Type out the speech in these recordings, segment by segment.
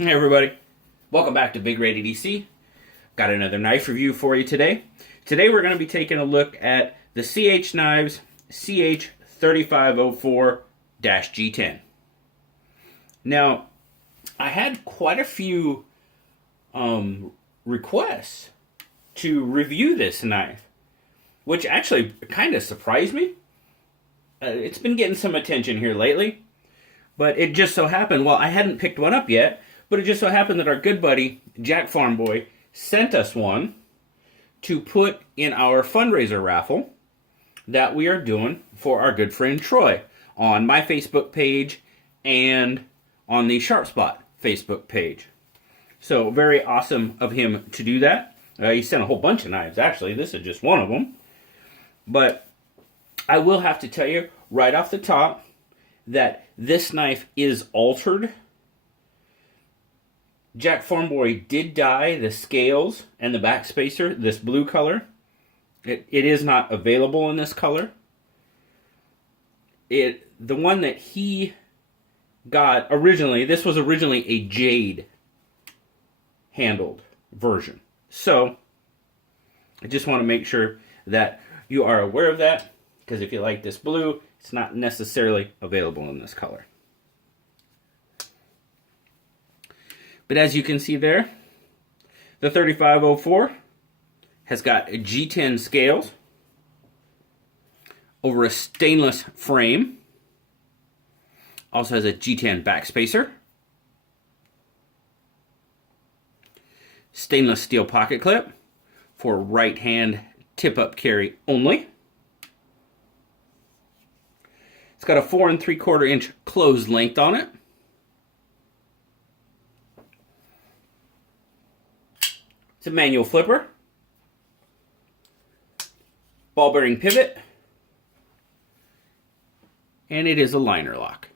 Hey everybody, welcome back to Big Rated EC. Got another knife review for you today. Today we're going to be taking a look at the CH Knives CH3504-G10. Now, I had quite a few requests to review this knife, which actually kind of surprised me. It's been getting some attention here lately, but it just so happened, well, I hadn't picked one up yet, but it just so happened that our good buddy, Jack Farmboy, sent us one to put in our fundraiser raffle that we are doing for our good friend Troy on my Facebook page and on the Sharp Spot Facebook page. So very awesome of him to do that. He sent a whole bunch of knives, actually. This is just one of them. But I will have to tell you right off the top that this knife is altered. Jack Farmboy did dye the scales and the back spacer this blue color. It is not available in this color. The one that he got originally, this was originally a jade handled version. So I just want to make sure that you are aware of that, because if you like this blue, it's not necessarily available in this color. But as you can see there, the 3504 has got G10 scales over a stainless frame. Also has a G10 back spacer. Stainless steel pocket clip for right hand tip-up carry only. It's got a 4 3/4 inch closed length on it. It's a manual flipper, ball bearing pivot, and it is a liner lock.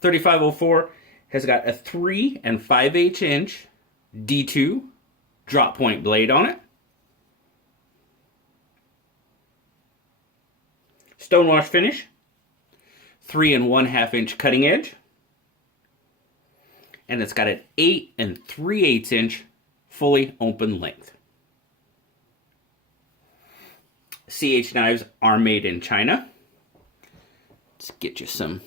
3504 has got a 3 5/8 inch D2 drop point blade on it. Stonewash finish, 3 1/2 inch cutting edge. And it's got an 8 3/8 inch fully open length. CH knives are made in China. Let's get you some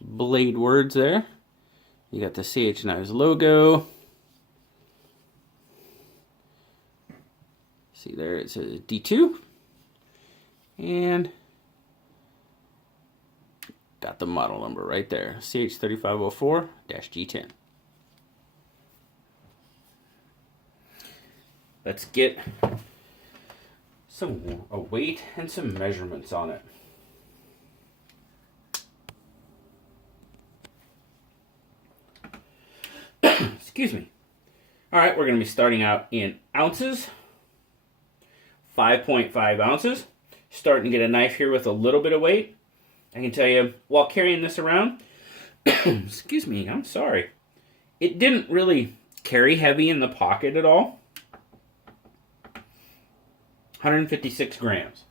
blade words there. You got the CH knives logo. See there, it says D2. And got the model number right there, CH3504-G10. Let's get a weight and some measurements on it. Excuse me. All right, we're going to be starting out in ounces. 5.5 ounces. Starting to get a knife here with a little bit of weight. I can tell you, while carrying this around, excuse me, I'm sorry, it didn't really carry heavy in the pocket at all. 156 grams.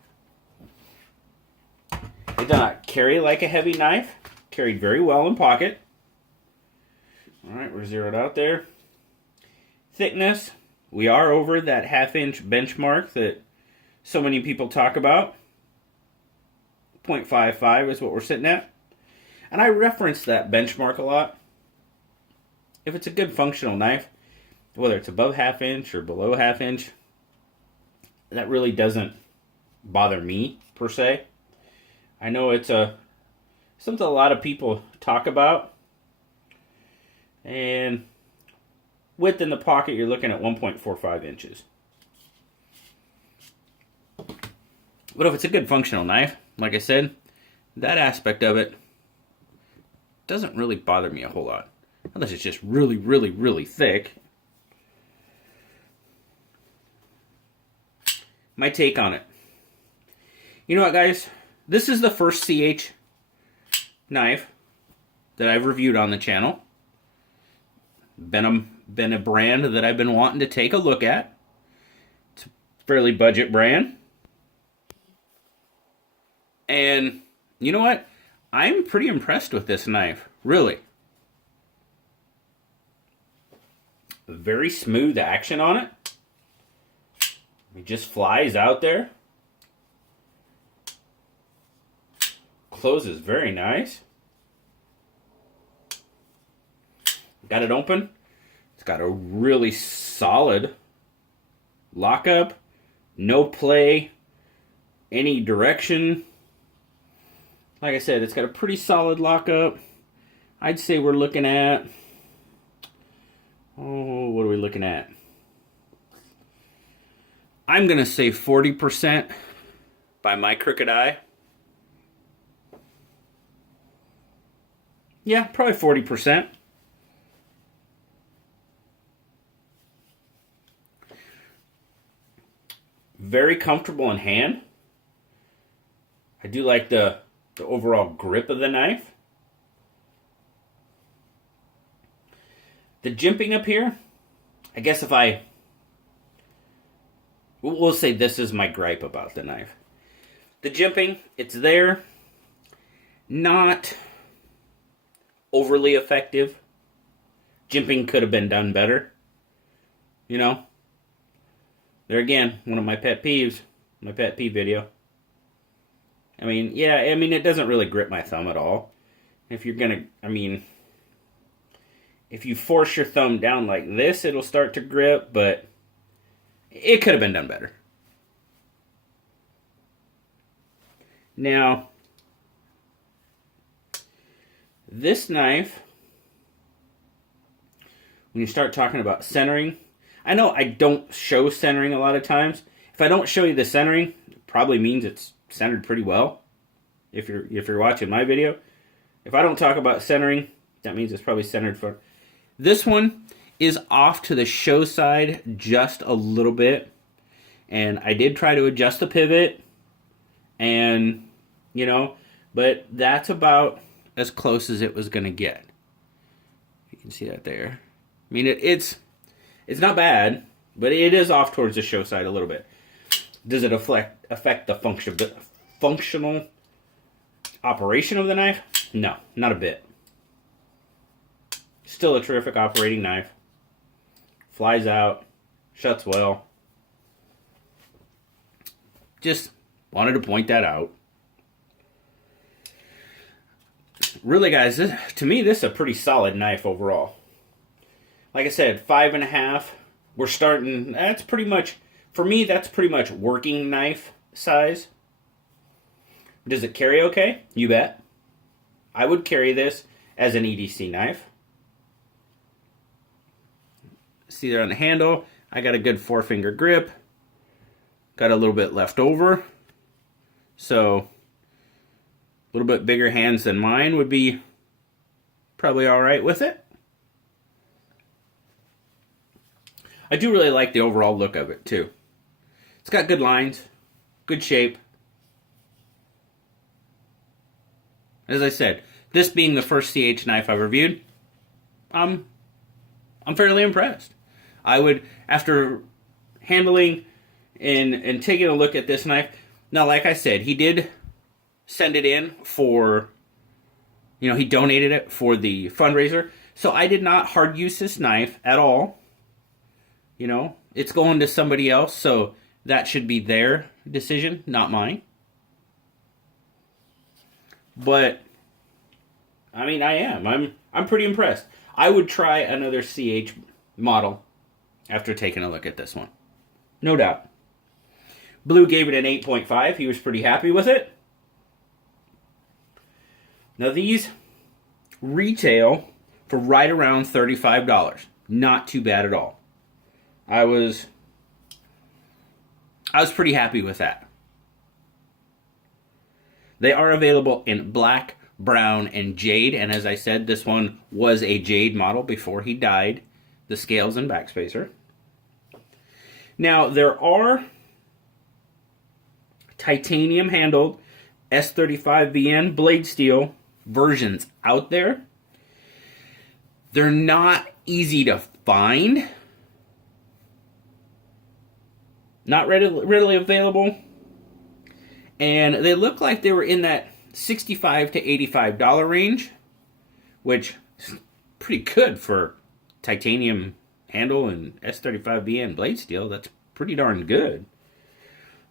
It did not carry like a heavy knife. Carried very well in pocket. Alright, we're zeroed out there. Thickness, we are over that 1/2 inch benchmark that so many people talk about. 0.55 is what we're sitting at. And I reference that benchmark a lot. If it's a good functional knife, whether it's above 1/2 inch or below 1/2 inch, that really doesn't bother me, per se. I know it's something a lot of people talk about. And width in the pocket, you're looking at 1.45 inches. But if it's a good functional knife, like I said, that aspect of it doesn't really bother me a whole lot. Unless it's just really, really, really thick. My take on it. You know what, guys? This is the first CH knife that I've reviewed on the channel. Been a brand that I've been wanting to take a look at. It's a fairly budget brand. And you know what? I'm pretty impressed with this knife, really. Very smooth action on it. It just flies out there. Closes very nice. Got it open. It's got a really solid lockup. No play. Any direction. Like I said, it's got a pretty solid lockup. I'd say we're looking at... Oh, what are we looking at? I'm going to say 40% by my crooked eye. Yeah, probably 40%. Very comfortable in hand. I do like the overall grip of the knife. The jimping up here, I guess if we'll say this is my gripe about the knife. The jimping, it's there. Not overly effective. Jimping could have been done better. You know? There again, one of my pet peeves. My pet peeve video. I mean, yeah, it doesn't really grip my thumb at all. If you're gonna, if you force your thumb down like this, it'll start to grip, but it could have been done better. Now, this knife, when you start talking about centering, I know I don't show centering a lot of times. If I don't show you the centering, it probably means it's centered pretty well. If you're watching my video, if I don't talk about centering, that means it's probably centered for. This one is off to the show side just a little bit, and I did try to adjust the pivot, and but that's about as close as it was going to get. You can see that there. I mean, it's not bad, but it is off towards the show side a little bit. Does it affect the functional operation of the knife? No, not a bit. Still a terrific operating knife. Flies out, shuts well. Just wanted to point that out. Really, guys, to me, this is a pretty solid knife overall. Like I said, 5.5. We're starting, that's pretty much, for me, that's pretty much working knife size. Does it carry okay? You bet. I would carry this as an EDC knife. See there on the handle, I got a good 4-finger grip. Got a little bit left over. So, a little bit bigger hands than mine would be probably alright with it. I do really like the overall look of it, too. It's got good lines, good shape. As I said, this being the first CH knife I've reviewed, I'm fairly impressed. I would, after handling and taking a look at this knife, now like I said, he did send it in for, he donated it for the fundraiser, so I did not hard use this knife at all. It's going to somebody else, so that should be their decision, not mine. But I am. I'm pretty impressed. I would try another CH model after taking a look at this one. No doubt. Blue gave it an 8.5. He was pretty happy with it. Now these retail for right around $35. Not too bad at all. I was pretty happy with that. They are available in black, brown, and jade, and as I said, this one was a jade model before he dyed the scales and backspacer. Now, there are titanium handled S35VN blade steel versions out there. They're not easy to find. Not readily available. And they look like they were in that $65 to $85 range, which is pretty good for titanium handle and S35VN blade steel. That's pretty darn good.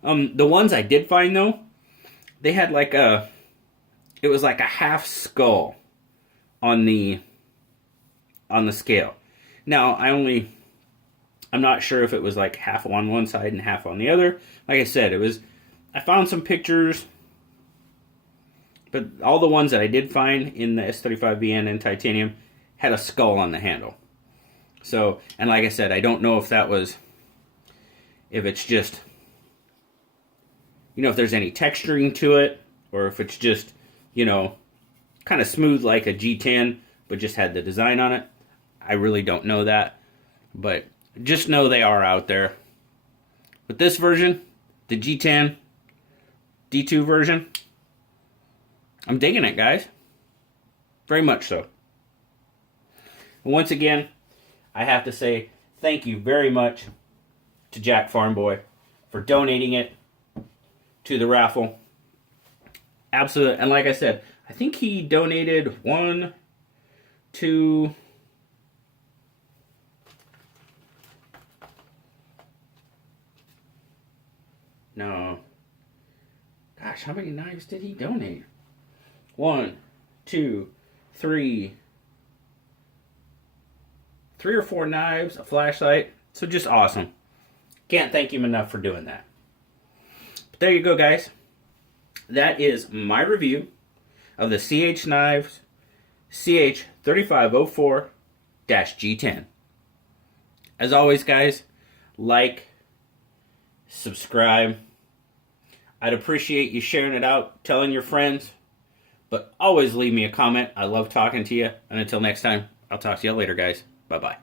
The ones I did find though, they had it was like a half skull on the scale. Now I'm not sure if it was like half on one side and half on the other. Like I said, I found some pictures, but all the ones that I did find in the S35VN and titanium had a skull on the handle. So, and like I said, I don't know if it's just, if there's any texturing to it, or if it's just, kind of smooth like a G10, but just had the design on it. I really don't know that, but just know they are out there. But this version, the G10 D2 version, I'm digging it, guys. Very much so. And once again, I have to say thank you very much to Jack Farmboy for donating it to the raffle. Absolutely. And like I said, I think he donated 1, 2... No. Gosh, how many knives did he donate? 1, 2, 3. 3 or 4 knives, a flashlight. So just awesome. Can't thank him enough for doing that. But there you go, guys. That is my review of the CH Knives CH3504-G10. As always, guys, like, subscribe. I'd appreciate you sharing it out, telling your friends, but always leave me a comment. I love talking to you. And until next time, I'll talk to you later, guys. Bye-bye.